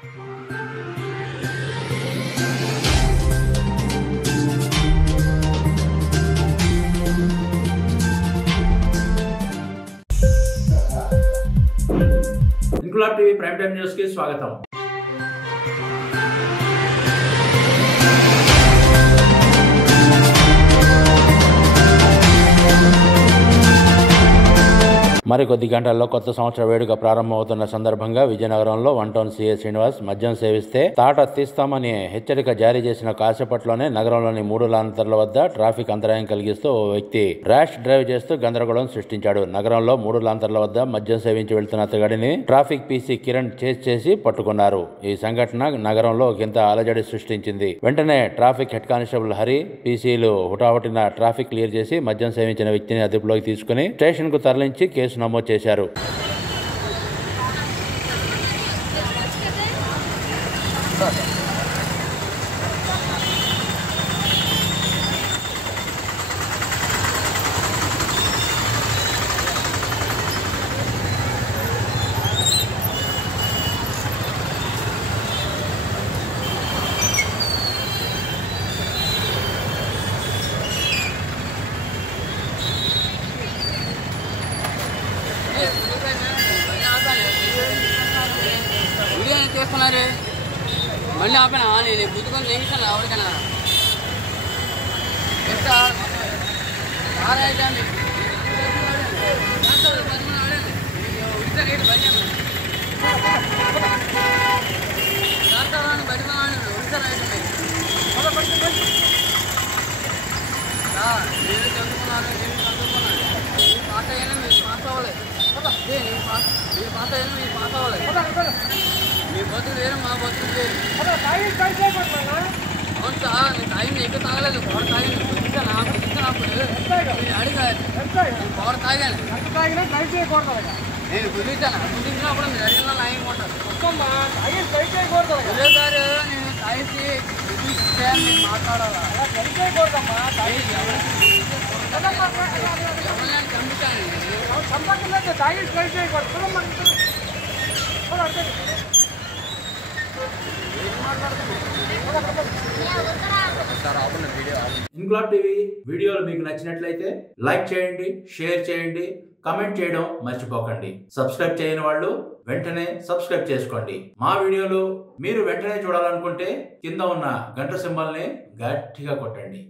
Inquilab TV prime time news కి స్వాగతం. మరికొద్ది గంటల్లో కొత్త సంవత్సర వేడుక ప్రారంభమవుతున్న సందర్భంగా విజయనగరంలో వన్ టౌన్ సీఏ శ్రీనివాస్ మద్యం సేవిస్తే తాట తీస్తామని హెచ్చరిక జారీ చేసిన కాసేపట్లోనే నగరంలోని 3 లాంతర్ల వద్ద ట్రాఫిక్ అంతరాయం కలిగిస్తూ ఓ వ్యక్తి ర్యాష్ డ్రైవ్ చేస్తూ గందరగోళం సృష్టించాడు. నగరంలో 3 లాంతర్ల వద్ద మద్యం సేవించి వెళ్తున్న అతగాడిని ట్రాఫిక్ పీసీ కిరణ్ చేసి పట్టుకున్నారు. ఈ సంఘటన నగరంలో ఒకంత అలజడి సృష్టించింది. వెంటనే ట్రాఫిక్ హెడ్ కానిస్టేబుల్ హరి, పీసీలు హుటాహుటిన ట్రాఫిక్ క్లియర్ చేసి మద్యం సేవించిన వ్యక్తిని అదుపులోకి తీసుకుని స్టేషన్ కు తరలించి కేసు నమోదు చేశారు. చేస్తున్నారు మళ్ళీ ఆపనా నేను బుద్ధుకొని చేయిస్తాను ఎవరికైనా పాస్ అయ్యాను మీరు పాస్ అవ్వాలి మీరు పాస్ అయ్యాను మీరు పాస్ అవ్వాలి. మీ బతులు వేరు మా బతులు వేరు. అవును సార్ నేను తాగింది ఎక్కువ తాగలేదు. పవర్ తాగాను అప్పుడు అడిగాను పవర్ తాగాను నేను కుదిరిస్తాను. కుదిరిచినప్పుడు మీరు అడిగిన లాయం కొంటారు గారు. నేను తాగిసి నేను మాట్లాడాలా ఎవరిని పంపించాను. ఇంక్లాబ్ టీవీ వీడియోలు మీకు నచ్చినట్లయితే లైక్ చేయండి, షేర్ చేయండి, కమెంట్ చేయడం మర్చిపోకండి. సబ్స్క్రైబ్ చేయని వాళ్ళు వెంటనే సబ్స్క్రైబ్ చేసుకోండి. మా వీడియోలు మీరు వెంటనే చూడాలనుకుంటే కింద ఉన్న గంట సింబల్ని గట్టిగా కొట్టండి.